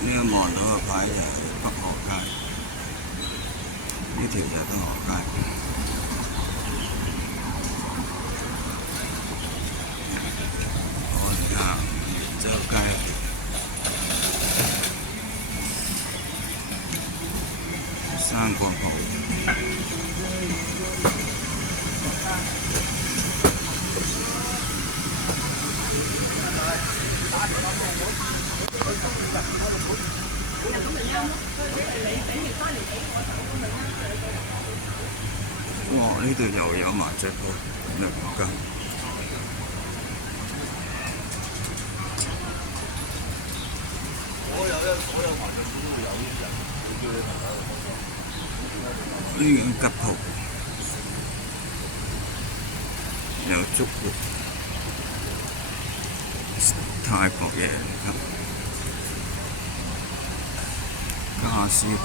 呢個望到個牌就係北河街，呢條就係北河街。我而家元州街生果鋪。哇！呢度又有麻雀鋪2間。呢間吉鋪有粥喎，泰國嘢嚟㗎。家私鋪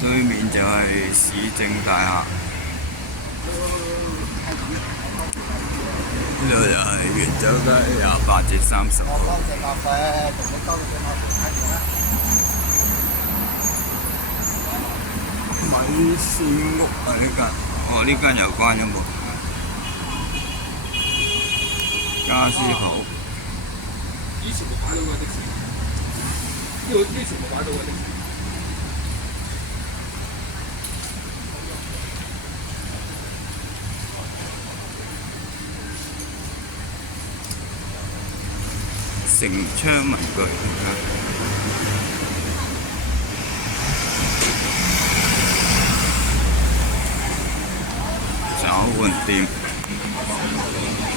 對面就係市政大廈，呢度就係元州街28至30號。米線屋啊！呢間，哦呢間又關咗門。家私鋪。以前冇擺到個的士，呢全部擺到個的士。成昌文具。找換店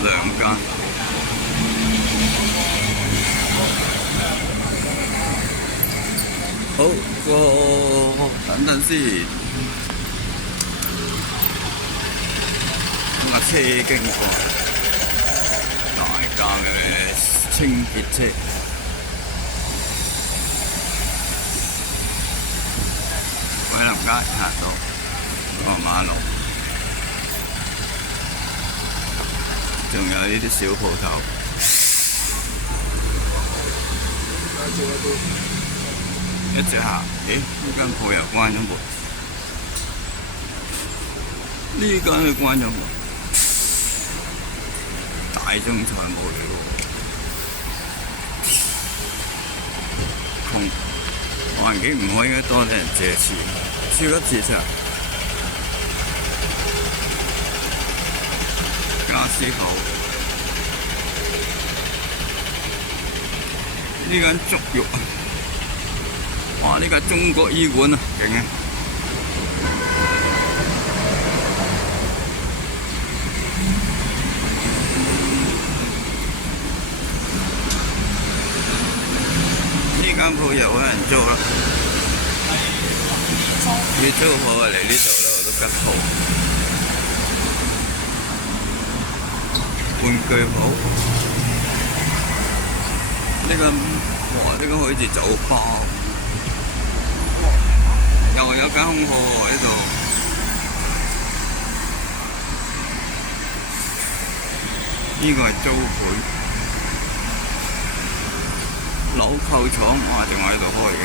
2間。好，等等先。架車經過，大架嘅清潔車。桂林街行到個馬路。仲有呢啲小鋪頭，一直行，咦？呢間鋪又關咗門，呢間都關咗門，大宗財務嚟喎，窮環境唔好，應該多啲人借錢，超級市場。家私鋪，呢間足浴啊！哇！呢間中國醫館啊，勁啊！呢間鋪又揾人租啦，要租鋪啊嚟呢度啦，我都吉鋪。玩具鋪，呢個哇！呢個好似酒吧，又有間空鋪喎呢度。呢個係租盤，紐扣廠哇，仲喺度開嘅。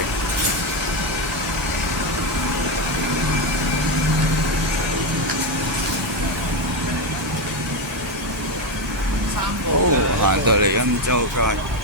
行到嚟欽州街。